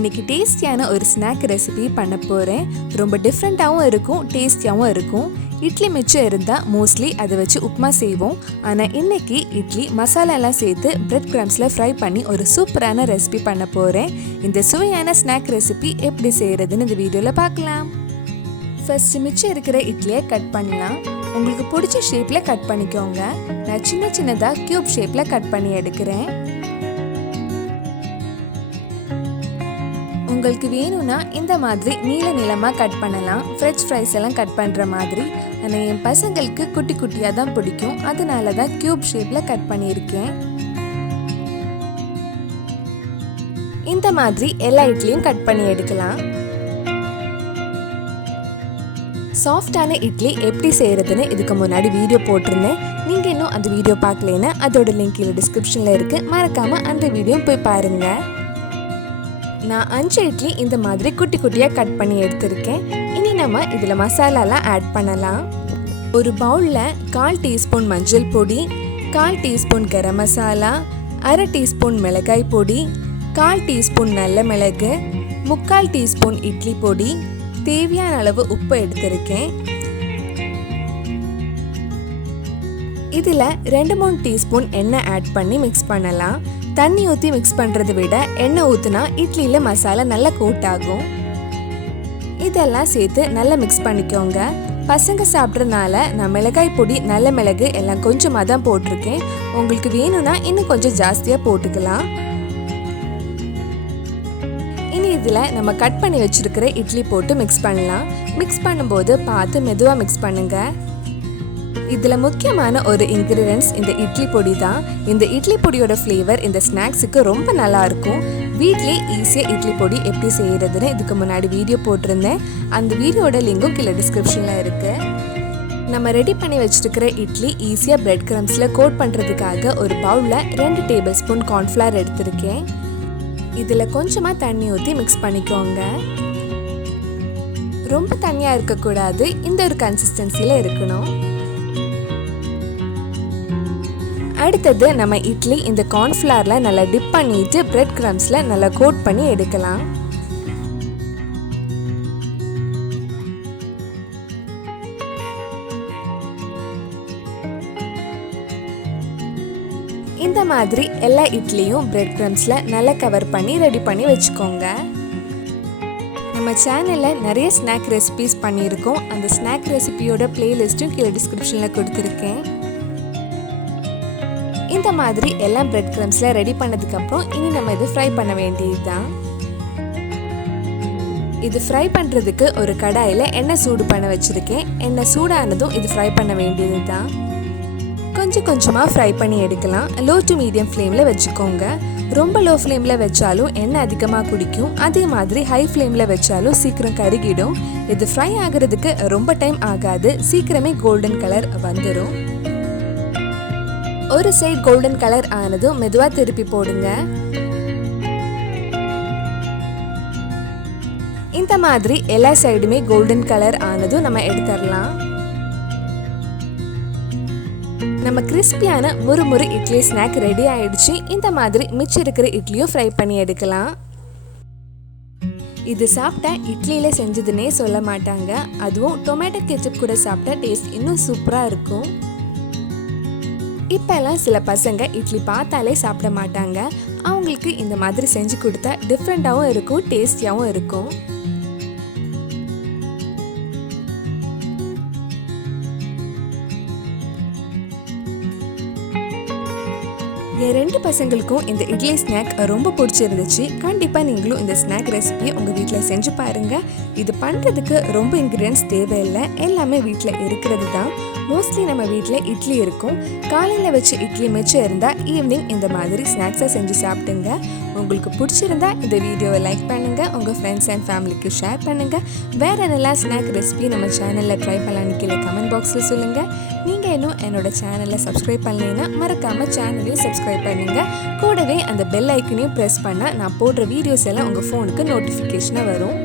இன்னைக்கு டேஸ்டியான ஒரு ஸ்நாக் ரெசிபி பண்ண போகிறேன். ரொம்ப டிஃப்ரெண்ட்டாகவும் இருக்கும், டேஸ்டியாகவும் இருக்கும். இட்லி மிச்சம் இருந்தால் மோஸ்ட்லி அதை வச்சு உப்புமா செய்வோம். ஆனால் இன்னைக்கு இட்லி மசாலாலாம் சேர்த்து பிரெட் கிரம்ஸில் ஃப்ரை பண்ணி ஒரு சூப்பரான ரெசிபி பண்ண போகிறேன். இந்த சுவையான ஸ்நாக் ரெசிபி எப்படி செய்கிறதுன்னு இந்த வீடியோவில் பார்க்கலாம். ஃபர்ஸ்ட் மிச்சம் இருக்கிற இட்லியை கட் பண்ணலாம். உங்களுக்கு பிடிச்ச ஷேப்பில் கட் பண்ணிக்கோங்க. நான் சின்னதாக கியூப் ஷேப்பில் கட் பண்ணி எடுக்கிறேன். உங்களுக்கு வேணும்னா இந்த மாதிரி நீளமாக கட் பண்ணலாம். ஃப்ரெஞ்ச் ஃப்ரைஸ் எல்லாம் கட் பண்ணுற மாதிரி. ஆனால் என் பசங்களுக்கு குட்டி குட்டியாக தான் பிடிக்கும், அதனால தான் கியூப் ஷேப்பில் கட் பண்ணியிருக்கேன். இந்த மாதிரி எல்லா இட்லியும் கட் பண்ணி எடுக்கலாம். சாஃப்டான இட்லி எப்படி செய்கிறதுன்னு இதுக்கு முன்னாடி வீடியோ போட்டிருந்தேன். நீங்கள் இன்னும் அந்த வீடியோ பார்க்கலன்னா அதோட லிங்க் கீழே டிஸ்கிரிப்ஷனில் இருக்குது. மறக்காமல் அந்த வீடியோ போய் பாருங்கள். நான் 5 இட்லி இந்த மாதிரி குட்டி குட்டியாக கட் பண்ணி எடுத்திருக்கேன். இனி நம்ம இதில் மசாலாலாம் ஆட் பண்ணலாம். ஒரு பவுலில் 1/4 டீஸ்பூன் மஞ்சள் பொடி, 1/4 டீஸ்பூன் கரம் மசாலா, 1/2 டீஸ்பூன் மிளகாய் பொடி, 1/4 டீஸ்பூன் நல்ல மிளகு, 3/4 டீஸ்பூன் இட்லி பொடி, தேவையான அளவு உப்பு எடுத்திருக்கேன். இதில் 2-3 டீஸ்பூன் எண்ணெய் ஆட் பண்ணி மிக்ஸ் பண்ணலாம். தண்ணி ஊற்றி மிக்ஸ் பண்ணுறதை விட எண்ணெய் ஊற்றினா இட்லியில் மசாலா நல்லா கோட் ஆகும். இதெல்லாம் சேர்த்து நல்லா மிக்ஸ் பண்ணிக்கோங்க. பசங்க சாப்பிட்றதுனால நான் மிளகாய் பொடி, நல்ல மிளகு எல்லாம் கொஞ்சமாக தான் போட்டிருக்கேன். உங்களுக்கு வேணும்னா இன்னும் கொஞ்சம் ஜாஸ்தியாக போட்டுக்கலாம். இனி இதில் நம்ம கட் பண்ணி வச்சுருக்கிற இட்லி போட்டு மிக்ஸ் பண்ணலாம். மிக்ஸ் பண்ணும்போது பார்த்து மெதுவாக மிக்ஸ் பண்ணுங்கள். இதில் முக்கியமான ஒரு இன்க்ரீடியன்ஸ் இந்த இட்லி பொடி தான். இந்த இட்லி பொடியோட ஃப்ளேவர் இந்த ஸ்நாக்ஸுக்கு ரொம்ப நல்லா இருக்கும். வீட்லேயே ஈஸியாக இட்லி பொடி எப்படி செய்கிறதுன்னு இதுக்கு முன்னாடி வீடியோ போட்டிருந்தேன். அந்த வீடியோட லிங்கும் கீழே டிஸ்கிரிப்ஷனில் இருக்குது. நம்ம ரெடி பண்ணி வச்சுருக்கிற இட்லி ஈஸியாக பிரெட் கிரம்ஸில் கோட் பண்ணுறதுக்காக ஒரு பவுலில் 2 டேபிள் ஸ்பூன் கார்ன்ஃப்ளவர் எடுத்திருக்கேன். இதில் கொஞ்சமாக தண்ணி ஊற்றி மிக்ஸ் பண்ணிக்கோங்க. ரொம்ப தண்ணியாக இருக்கக்கூடாது, இந்த ஒரு கன்சிஸ்டன்சியில் இருக்கணும். அடுத்தது நம்ம இட்லி இந்த கார்ன்ஃப்ளவரில் நல்லா டிப் பண்ணிட்டு பிரெட் கிரம்ஸில் நல்லா கோட் பண்ணி எடுக்கலாம். இந்த மாதிரி எல்லா இட்லியும் பிரெட் கிரம்ஸில் நல்லா கவர் பண்ணி ரெடி பண்ணி வச்சுக்கோங்க. நம்ம சேனலில் நிறைய ஸ்நாக் ரெசிபிஸ் பண்ணியிருக்கோம். அந்த ஸ்நாக் ரெசிபியோட பிளேலிஸ்ட்டும் கீழே டிஸ்கிரிப்ஷனில் கொடுத்துருக்கேன். இந்த மாதிரி எல்லாம் பிரெட் கிரம்ஸில் ரெடி பண்ணதுக்கப்புறம் இனி நம்ம இது ஃப்ரை பண்ண வேண்டியது தான். இது ஃப்ரை பண்ணுறதுக்கு ஒரு கடாயில் எண்ணெய் சூடு பண்ண வச்சுருக்கேன். எண்ணெய் சூடானதும் இது ஃப்ரை பண்ண வேண்டியது தான். கொஞ்சம் கொஞ்சமாக ஃப்ரை பண்ணி எடுக்கலாம். லோ டு மீடியம் ஃப்ளேமில் வச்சுக்கோங்க. ரொம்ப லோ ஃப்ளேமில் வச்சாலும் எண்ணெய் அதிகமாக குடிக்கும். அதே மாதிரி ஹை ஃப்ளேமில் வச்சாலும் சீக்கிரம் கருகிடும். இது ஃப்ரை ஆகிறதுக்கு ரொம்ப டைம் ஆகாது, சீக்கிரமே கோல்டன் கலர் வந்துடும். ஒரு சைடு கோல்டன் கலர் ஆனதும் மெதுவாக திருப்பி போடுங்க. இந்த மாதிரி எல்லா சைடுமே கோல்டன் கலர் ஆனதும் நம்ம எடுத்துடலாம். நம்ம கிறிஸ்பியான முறுமுறு இட்லி ஸ்நாக் ரெடி ஆயிடுச்சு. இந்த மாதிரி மிச்சம் இருக்கிற இட்லியும் ஃப்ரை பண்ணி எடுக்கலாம். இது சாப்பிட்டா இட்லியில் செஞ்சதுன்னே சொல்ல மாட்டாங்க. அதுவும் டொமேட்டோ கெச்சப் கூட சாப்பிட்டா டேஸ்ட் இன்னும் சூப்பராக இருக்கும். இப்போல்லாம் சில பசங்க இட்லி பார்த்தாலே சாப்பிட மாட்டாங்க. அவங்களுக்கு இந்த மாதிரி செஞ்சு கொடுத்தா டிஃப்ரெண்ட்டாகவும் இருக்கும், டேஸ்டியாகவும் இருக்கும். என் 2 பசங்களுக்கும் இந்த இட்லி ஸ்நாக் ரொம்ப பிடிச்சிருந்துச்சு. கண்டிப்பாக நீங்களும் இந்த ஸ்நாக் ரெசிபியை உங்கள் வீட்டில் செஞ்சு பாருங்கள். இது பண்ணுறதுக்கு ரொம்ப இன்க்ரீடியன்ஸ் தேவையில்லை, எல்லாமே வீட்டில் இருக்கிறது தான். மோஸ்ட்லி நம்ம வீட்டில் இட்லி இருக்கும். காலையில் வச்சு இட்லி மிச்சம் இருந்தால் ஈவினிங் இந்த மாதிரி ஸ்நாக்ஸை செஞ்சு சாப்பிடுங்க. உங்களுக்கு பிடிச்சிருந்தா இந்த வீடியோவை லைக் பண்ணுங்கள், உங்கள் ஃப்ரெண்ட்ஸ் அண்ட் ஃபேமிலிக்கு ஷேர் பண்ணுங்கள். வேறு நல்லா ஸ்நாக் ரெசிபி நம்ம சேனலில் ட்ரை பண்ணலான்னு கீழே கமெண்ட் பாக்ஸில் சொல்லுங்கள். நீங்கள் இன்னும் என்னோட சேனலை சப்ஸ்கிரைப் பண்ணலைன்னா மறக்காமல் சேனலையும் சப்ஸ்கிரைப் பண்ணுங்கள். கூடவே அந்த பெல் ஐக்கனையும் ப்ரெஸ் பண்ணால் நான் போடுற வீடியோஸ் எல்லாம் உங்கள் ஃபோனுக்கு நோட்டிஃபிகேஷனாக வரும்.